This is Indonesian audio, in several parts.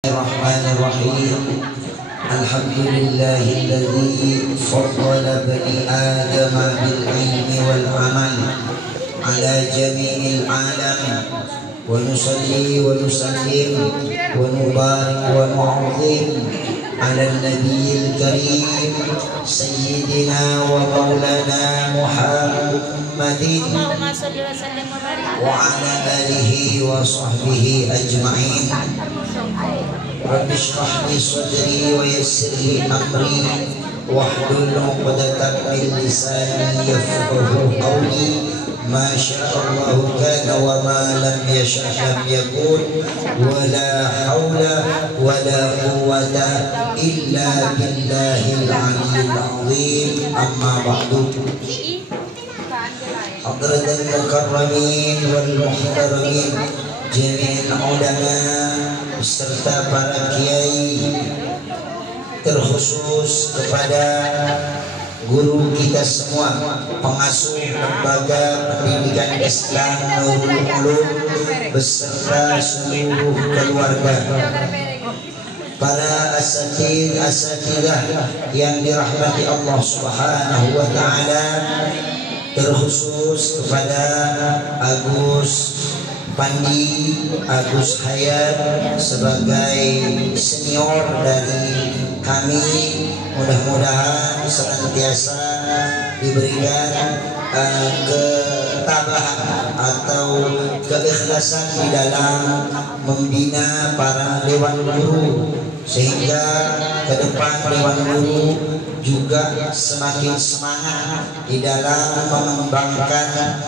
الرحمن الرحيم. الحمد لله الذي فضل بني آدم بالعلم والعمل على جميع العالم، ونصلي ونسلم ونبارك ونعظم على النبي الكريم سيدنا ومولانا محمد وعلى آله وصحبه أجمعين. رب اشرح لي صدري ويسر لي أمري واحلل عقدة من لساني يفقهوا قولي. ما شاء الله كان وما لم يشأ لم يكن، ولا حول ولا قوة إلا بالله العلي العظيم. أما بعد، حضرة المكرمين والمحترمين جميع العلماء beserta para kiai, terkhusus kepada guru kita semua, pengasuh lembaga pendidikan Islam Nurul Ulum beserta seluruh keluarga, para asatidzah yang dirahmati Allah Subhanahu wa taala, terkhusus kepada Agus Pandi, Agus Hayat sebagai senior dari kami. Mudah-mudahan senantiasa diberikan ketabahan atau keikhlasan di dalam membina para dewan guru, sehingga ke depan dewan guru juga semakin semangat di dalam mengembangkan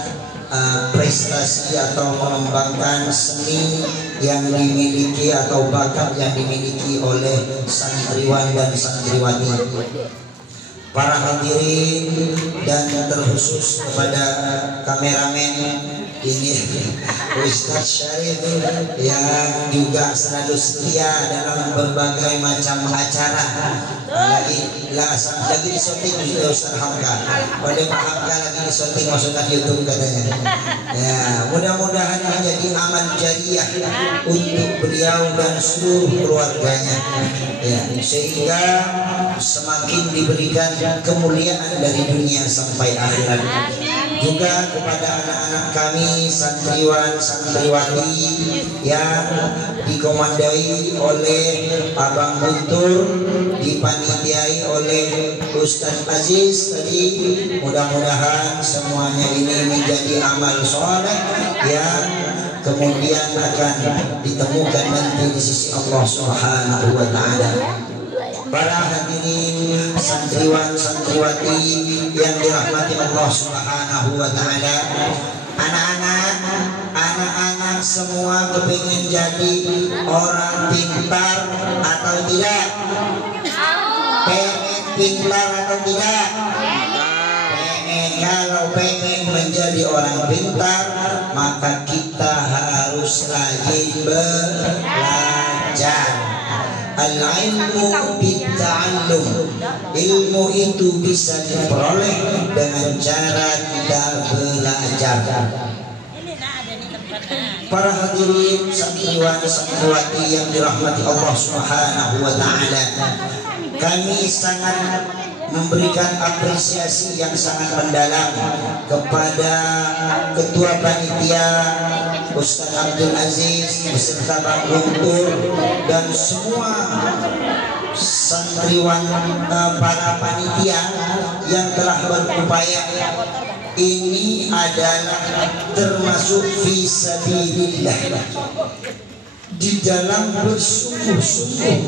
prestasi atau mengembangkan seni yang dimiliki atau bakat yang dimiliki oleh santriwan dan santriwati. Para hadirin dan terkhusus kepada kameramen ini Ustaz Syarif yang juga selalu setia dalam berbagai macam acara. Lagi disyuting Ustaz Hamka, oleh Pak Hamka lagi disyuting masukkan YouTube katanya. Ya, mudah-mudahan menjadi amal jariah untuk beliau dan seluruh keluarganya. Ya, sehingga semakin diberikan kemuliaan dari dunia sampai akhirat. Juga kepada anak-anak kami santriwan santriwati yang dikomandai oleh Abang Guntur, dipanitiai oleh Ustaz Aziz tadi. Mudah-mudahan semuanya ini menjadi amal soleh yang kemudian akan ditemukan nanti di sisi Allah Subhanahu wa taala. Para hadirin santriwan santriwati yang dirahmati Allah Subhanahu wa taala, anak-anak semua kepingin jadi orang pintar atau tidak? Pengen pintar atau tidak? Pengen. Kalau pengen menjadi orang pintar, maka kita harus rajin belajar. Al-ilmu bitta'allum, ilmu itu bisa diperoleh dengan cara kita belajar. Para hadirin santriwan santriwati yang dirahmati Allah Subhanahu wa taala, kami sangat memberikan apresiasi yang sangat mendalam kepada Ketua Panitia Ustaz Abdul Aziz beserta Bang Guntur dan semua santriwan para panitia yang telah berupaya. Ini adalah termasuk fisabilillah, di dalam bersungguh-sungguh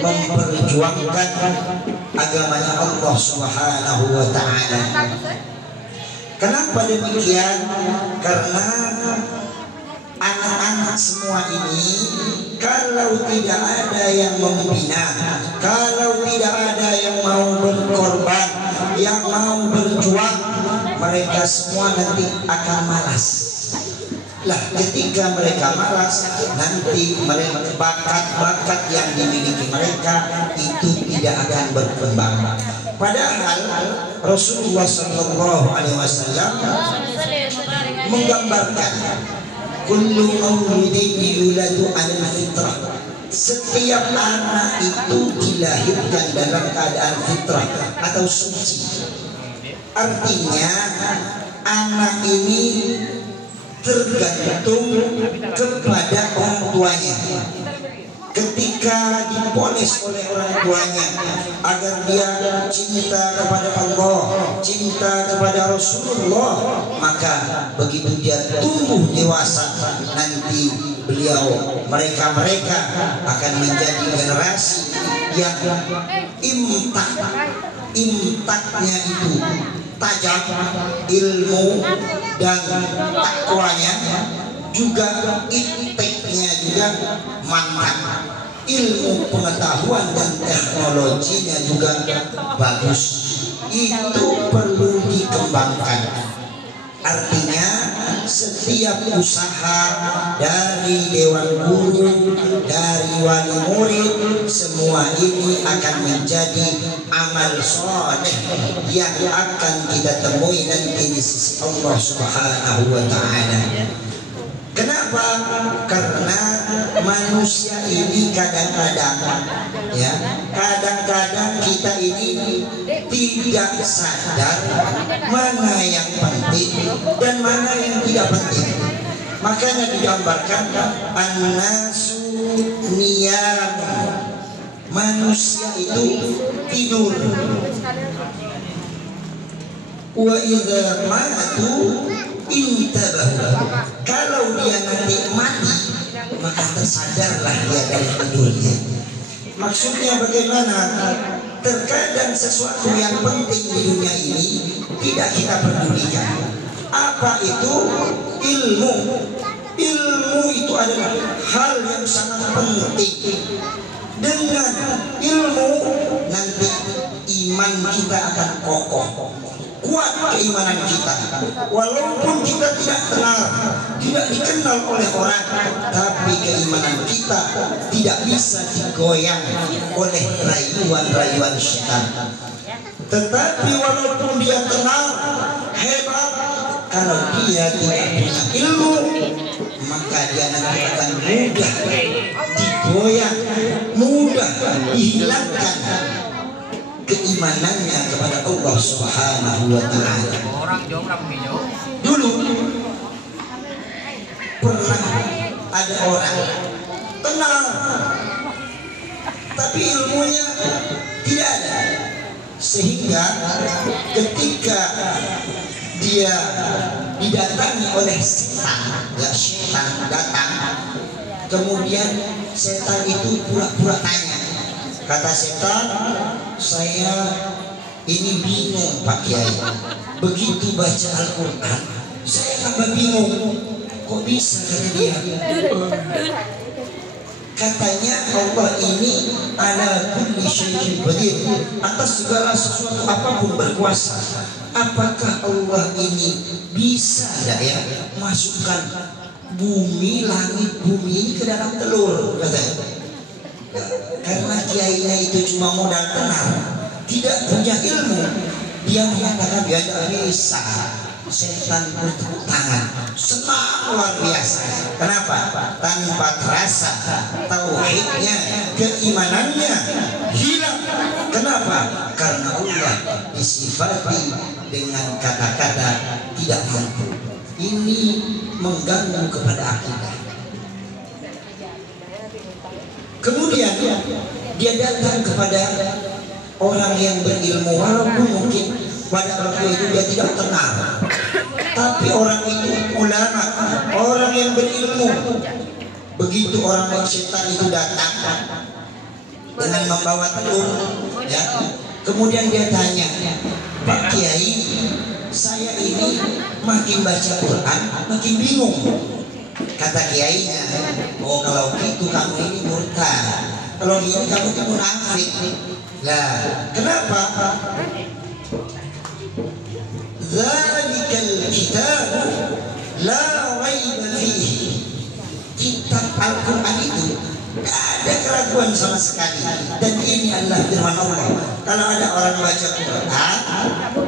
memperjuangkan agamanya Allah Subhanahu wa taala. Kenapa demikian? Karena anak-anak semua ini kalau tidak ada yang membina, kalau tidak ada yang mau berkorban, yang mau berjuang, mereka semua nanti akan malas. Lah, ketika mereka malas, nanti mereka bakat-bakat yang dimiliki mereka itu tidak akan berkembang. Padahal Rasulullah SAW menggambarkan kullu mauludin yuladu 'alal fitrah, setiap anak itu dilahirkan dalam keadaan fitrah atau suci. Artinya anak ini tergantung kepada orang tuanya. Ketika diponis oleh orang tuanya agar dia cinta kepada Allah, cinta kepada Rasulullah, maka begitu dia tumbuh dewasa nanti mereka akan menjadi generasi yang imtaknya itu tajam, ilmu dan takwanya juga, inteknya juga mantap, ilmu pengetahuan dan teknologinya juga bagus. Itu perlu dikembangkan. Artinya setiap usaha dari dewan guru, dari wali murid, semua ini akan menjadi amal soleh yang akan kita temui nanti di sisi Allah Subhanahu wa Ta'ala. Kenapa? Karena manusia ini kadang-kadang kita ini tidak sadar mana yang penting dan mana yang tidak penting. Makanya digambarkan an-nasu niyam, manusia itu tidur. Wa idza matu intabahu, kalau dia nanti mati maka tersadarlah dia dari tidurnya. Maksudnya bagaimana? Terkadang sesuatu yang penting di dunia ini tidak kita pedulikan. Apa itu? Ilmu. Ilmu itu adalah hal yang sangat penting. Dengan ilmu nanti iman kita akan kokoh, kuat keimanan kita. Walaupun kita tidak kenal, tidak dikenal oleh orang, tapi keimanan kita tidak bisa digoyang oleh rayuan-rayuan syaitan. Tetapi walaupun dia kenal hebat, kalau dia tidak punya ilmu, maka dia nanti akan mudah digoyang, mudah dihilangkan keimanannya kepada Allah Subhanahu wa Ta'ala. Dulu pernah ada orang tenang tapi ilmunya tidak ada, sehingga ketika dia didatangi oleh setan, setan datang, kemudian setan itu pura-pura tanya. Kata setan, saya ini bingung Pak Kiai, begitu baca Al-Quran saya tambah bingung, kok bisa, kata dia. Katanya Allah ini ala kulli syai'in qadir, atas segala sesuatu apapun berkuasa. Apakah Allah ini bisa enggak ya masukkan bumi, langit, bumi ini ke dalam telur, katanya. Karena kiainya itu cuma modal tenang, tidak punya ilmu, dia mengatakan dia tidak bisa. Setan bertepuk tangan, senang luar biasa. Kenapa? Tanpa terasa tauhidnya, keimanannya hilang. Kenapa? Karena Allah disifati dengan kata-kata tidak mampu. Ini mengganggu kepada akidah. Kemudian dia datang kepada orang yang berilmu, walaupun mungkin pada waktu itu dia tidak tenang, tapi orang itu ulama, orang yang berilmu. Begitu orang setan itu datang dengan membawa telur, ya, kemudian dia tanya, Pak Kiai, saya ini makin baca Quran makin bingung. Kata kiainya, oh kalau gitu kamu ini murtad, kalau ini kamu itu munafik. Lah, kenapa? Zalikal kitab la raiba fihi. Kitab Al-Quran itu tidak ada keraguan sama sekali, dan ini adalah firman Allah. Kalau ada orang baca Quran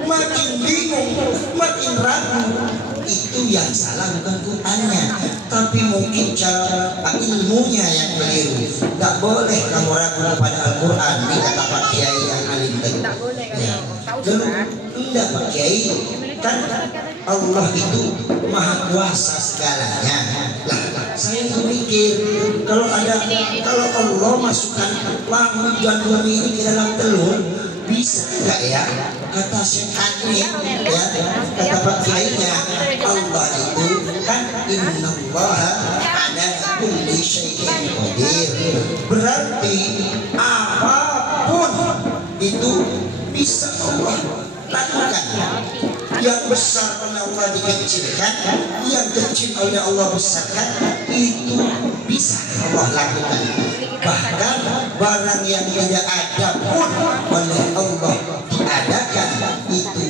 makin bingung, makin ragu, itu yang salah bukan Qurannya, tapi mungkin cara ilmunya yang keliru. Nggak boleh kamu ragu kepada Al-Quran, ini kata Pak Kiai yang alim tadi. Ya. Enggak Pak Kiai, kan Allah itu maha kuasa segalanya. Lah, saya tuh mikir kalau Allah masukkan langit dan bumi ini ke dalam telur, bisa nggak ya? Kata setan ini, ya, kata Pak Kiainya, Allah itu kan innallaha ala kulli syai'in qadir. Berarti apapun itu bisa Allah lakukan. Yang besar oleh Allah dikecilkan, yang kecil oleh Allah besarkan, itu bisa Allah lakukan. Bahkan barang yang tidak ada pun oleh Allah diadakan, itu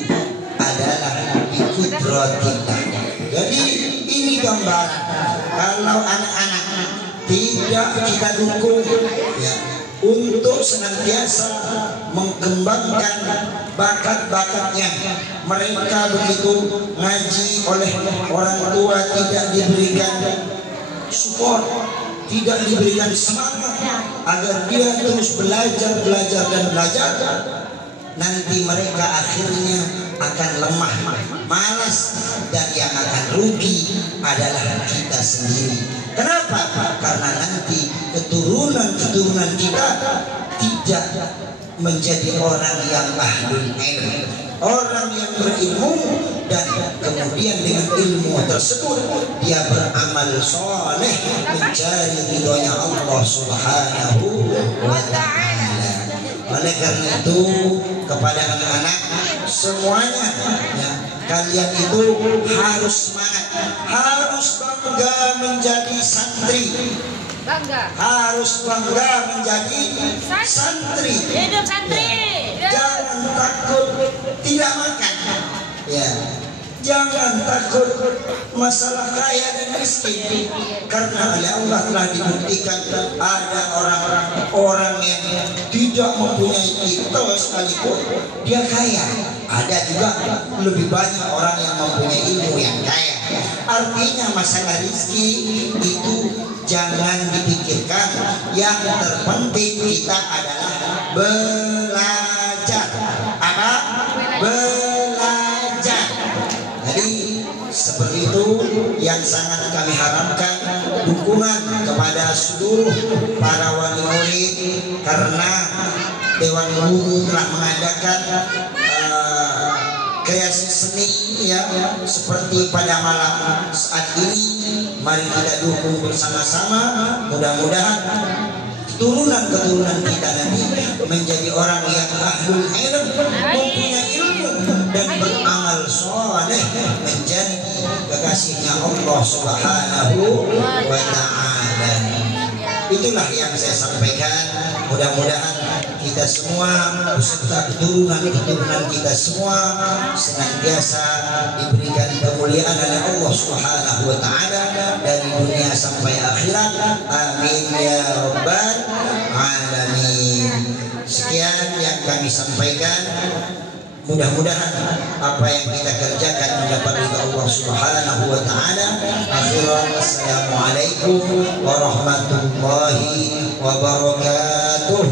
adalah biqudratillah. Jadi ini gambaran kalau anak-anak tidak kita dukung, ya, untuk senantiasa mengembangkan bakat-bakatnya. Mereka begitu ngaji oleh orang tua tidak diberikan support, tidak diberikan semangat agar dia terus belajar dan belajar, nanti mereka akhirnya akan lemah, malas, dan yang akan rugi adalah kita sendiri. Kenapa? Karena nanti keturunan kita tidak menjadi orang yang ahlul ilm, orang yang berilmu, dan kemudian dengan ilmu tersebut dia beramal soleh mencari ridhonya Allah Subhanahu wa ta'ala. Oleh karena itu kepada anak-anak semuanya, ya, kalian itu harus semangat, harus bangga menjadi santri, harus bangga menjadi santri. Hidup santri. Jangan takut tidak makan, ya. Jangan takut masalah kaya dan miskin, karena oleh Allah telah dibuktikan ada orang-orang yang tidak mempunyai titel sekalipun dia kaya. Ada juga lebih banyak orang yang mempunyai ilmu yang kaya. Artinya masalah rezeki itu jangan dipikirkan. Yang terpenting kita adalah belajar. Apa? Belajar. Jadi seperti itu yang sangat kami harapkan, dukungan kepada seluruh para wali murid, karena Dewan Guru telah mengadakan kreasi seni, ya, seperti pada malam saat ini. Mari kita dukung bersama-sama, mudah-mudahan keturunan kita nanti menjadi orang yang ahlul ilm, mempunyai ilmu dan beramal soleh, menjadi kekasihnya Allah Subhanahu wa ta'ala. Itulah yang saya sampaikan. Mudah-mudahan kita semua beserta keturunan kita semua senantiasa diberikan kemuliaan oleh Allah Subhanahu wa ta'ala dari dunia sampai akhirat. Amin ya rabbal alamin. Sekian yang kami sampaikan. Mudah-mudahan apa yang kita kerjakan mendapat ridha Allah Subhanahu wa ta'ala. Akhiran, assalamualaikum warahmatullahi wabarakatuh.